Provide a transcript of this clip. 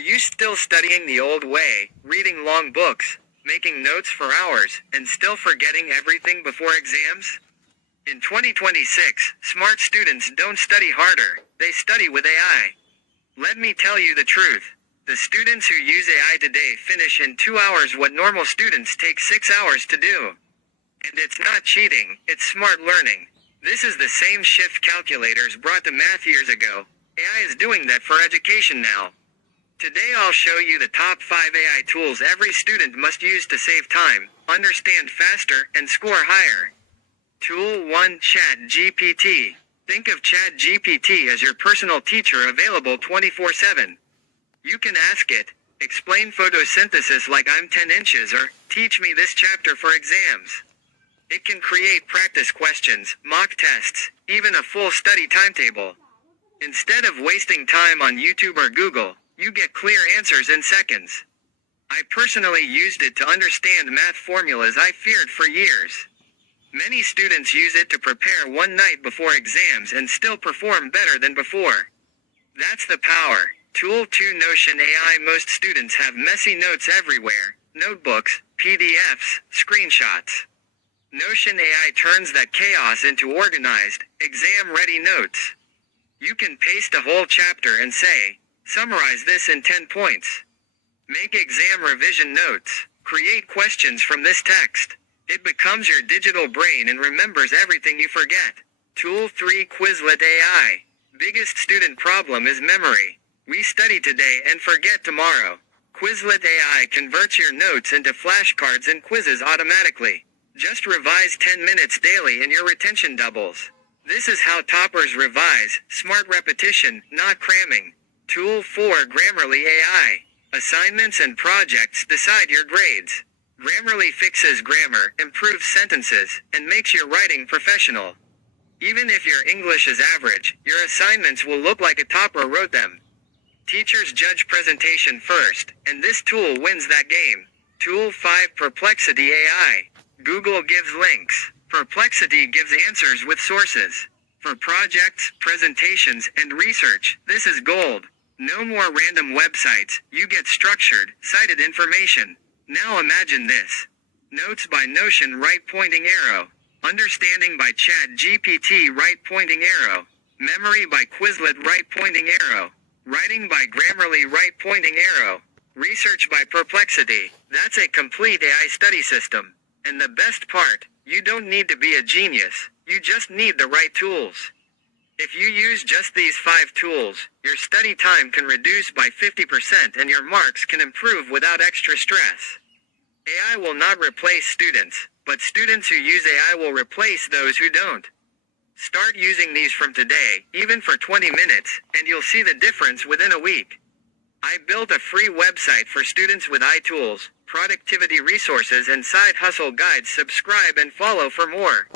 you still studying the old way, reading long books, making notes for hours, and still forgetting everything before exams? In 2026, smart students don't study harder, they study with AI. Let me tell you the truth. The students who use AI today finish in 2 hours what normal students take 6 hours to do. And it's not cheating, it's smart learning. This is the same shift calculators brought to math years ago. AI is doing that for education now. Today I'll show you the top 5 AI tools every student must use to save time, understand faster, and score higher. Tool 1: ChatGPT. Think of ChatGPT as your personal teacher available 24/7. You can ask it, explain photosynthesis like I'm 10 inches, or teach me this chapter for exams. It can create practice questions, mock tests, even a full study timetable. Instead of wasting time on YouTube or Google, you get clear answers in seconds. I personally used it to understand math formulas I feared for years. Many students use it to prepare one night before exams and still perform better than before. That's the power. Tool 2: Notion AI. Most students have messy notes everywhere, notebooks, PDFs, screenshots. Notion AI turns that chaos into organized, exam-ready notes. You can paste a whole chapter and say, summarize this in 10 points. Make exam revision notes. Create questions from this text. It becomes your digital brain and remembers everything you forget. Tool 3: Quizlet AI. Biggest student problem is memory. We study today and forget tomorrow. Quizlet AI converts your notes into flashcards and quizzes automatically. Just revise 10 minutes daily and your retention doubles. This is how toppers revise: smart repetition, not cramming. Tool 4: Grammarly AI. Assignments and projects decide your grades. Grammarly fixes grammar, improves sentences, and makes your writing professional. Even if your English is average, your assignments will look like a topper wrote them. Teachers judge presentation first, and this tool wins that game. Tool 5: Perplexity AI. Google gives links. Perplexity gives answers with sources. For projects, presentations, and research, this is gold. No more random websites, you get structured, cited information. Now imagine this. Notes by Notion, right pointing arrow. Understanding by ChatGPT, right pointing arrow. Memory by Quizlet, right pointing arrow. Writing by Grammarly, right pointing arrow. Research by Perplexity. That's a complete AI study system. And the best part, you don't need to be a genius, you just need the right tools. If you use just these 5 tools, your study time can reduce by 50% and your marks can improve without extra stress. AI will not replace students, but students who use AI will replace those who don't. Start using these from today, even for 20 minutes, and you'll see the difference within a week. I built a free website for students with iTools, productivity resources, and side hustle guides. Subscribe and follow for more.